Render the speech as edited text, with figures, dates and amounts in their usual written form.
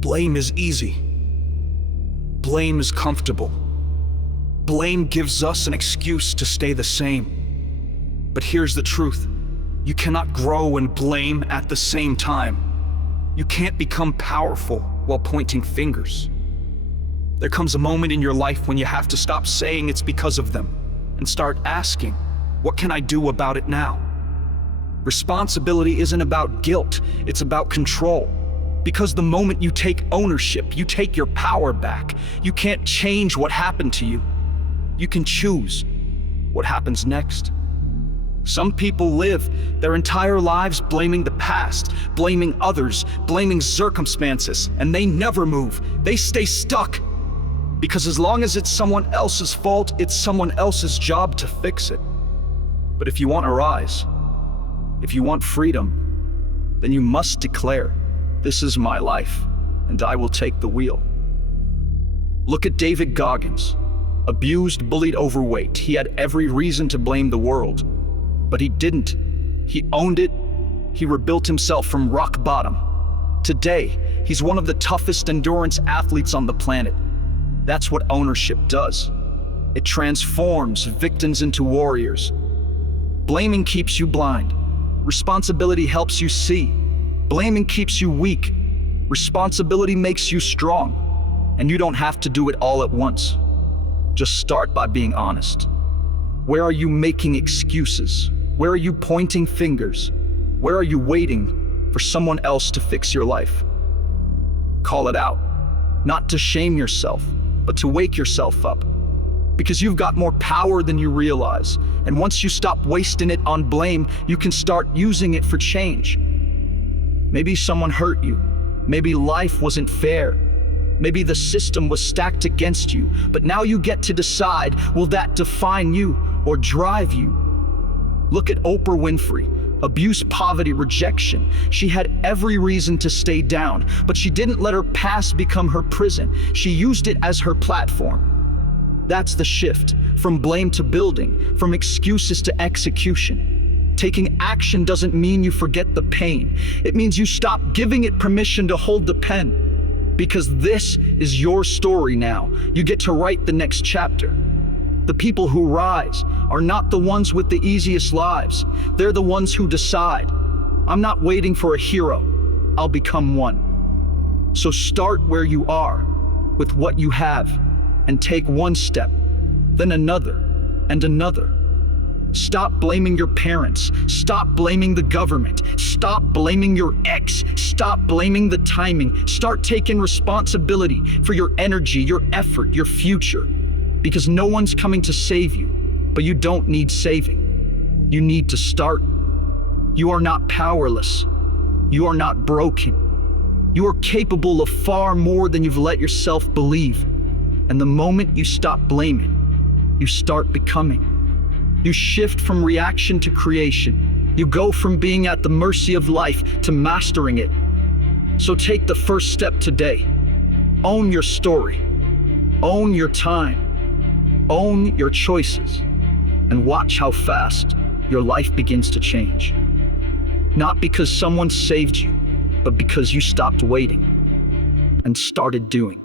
Blame is easy. Blame is comfortable. Blame gives us an excuse to stay the same. But here's the truth. You cannot grow and blame at the same time. You can't become powerful while pointing fingers. There comes a moment in your life when you have to stop saying it's because of them and start asking, what can I do about it now? Responsibility isn't about guilt, it's about control. Because the moment you take ownership, you take your power back. You can't change what happened to you. You can choose what happens next. Some people live their entire lives blaming the past, blaming others, blaming circumstances, and they never move. They stay stuck. Because as long as it's someone else's fault, it's someone else's job to fix it. But if you want to rise, if you want freedom, then you must declare, this is my life, and I will take the wheel. Look at David Goggins. Abused, bullied, overweight. He had every reason to blame the world, but he didn't. He owned it. He rebuilt himself from rock bottom. Today, he's one of the toughest endurance athletes on the planet. That's what ownership does. It transforms victims into warriors. Blaming keeps you blind. Responsibility helps you see. Blaming keeps you weak. Responsibility makes you strong. And you don't have to do it all at once. Just start by being honest. Where are you making excuses? Where are you pointing fingers? Where are you waiting for someone else to fix your life? Call it out. Not to shame yourself, but to wake yourself up. Because you've got more power than you realize. And once you stop wasting it on blame, you can start using it for change. Maybe someone hurt you. Maybe life wasn't fair. Maybe the system was stacked against you. But now you get to decide, will that define you or drive you? Look at Oprah Winfrey. Abuse, poverty, rejection. She had every reason to stay down, but she didn't let her past become her prison. She used it as her platform. That's the shift, from blame to building, from excuses to execution. Taking action doesn't mean you forget the pain. It means you stop giving it permission to hold the pen. Because this is your story now. You get to write the next chapter. The people who rise are not the ones with the easiest lives. They're the ones who decide, I'm not waiting for a hero, I'll become one. So start where you are, with what you have, and take one step, then another, and another. Stop blaming your parents. Stop blaming the government. Stop blaming your ex. Stop blaming the timing. Start taking responsibility for your energy, your effort, your future. Because no one's coming to save you, but you don't need saving. You need to start. You are not powerless. You are not broken. You are capable of far more than you've let yourself believe. And the moment you stop blaming, you start becoming. You shift from reaction to creation. You go from being at the mercy of life to mastering it. So take the first step today. Own your story. Own your time. Own your choices. And watch how fast your life begins to change. Not because someone saved you, but because you stopped waiting and started doing.